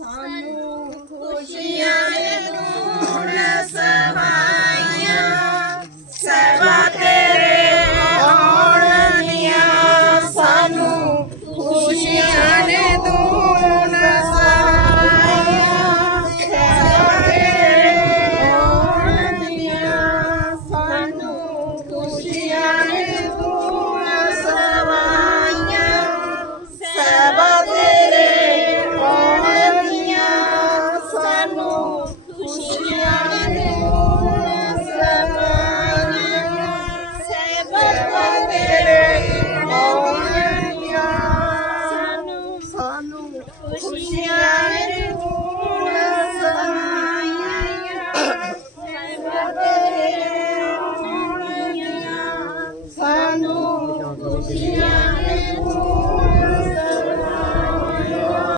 ਸਾਨੂੰ ਖੁਸ਼ੀਆਂ حسن عدوه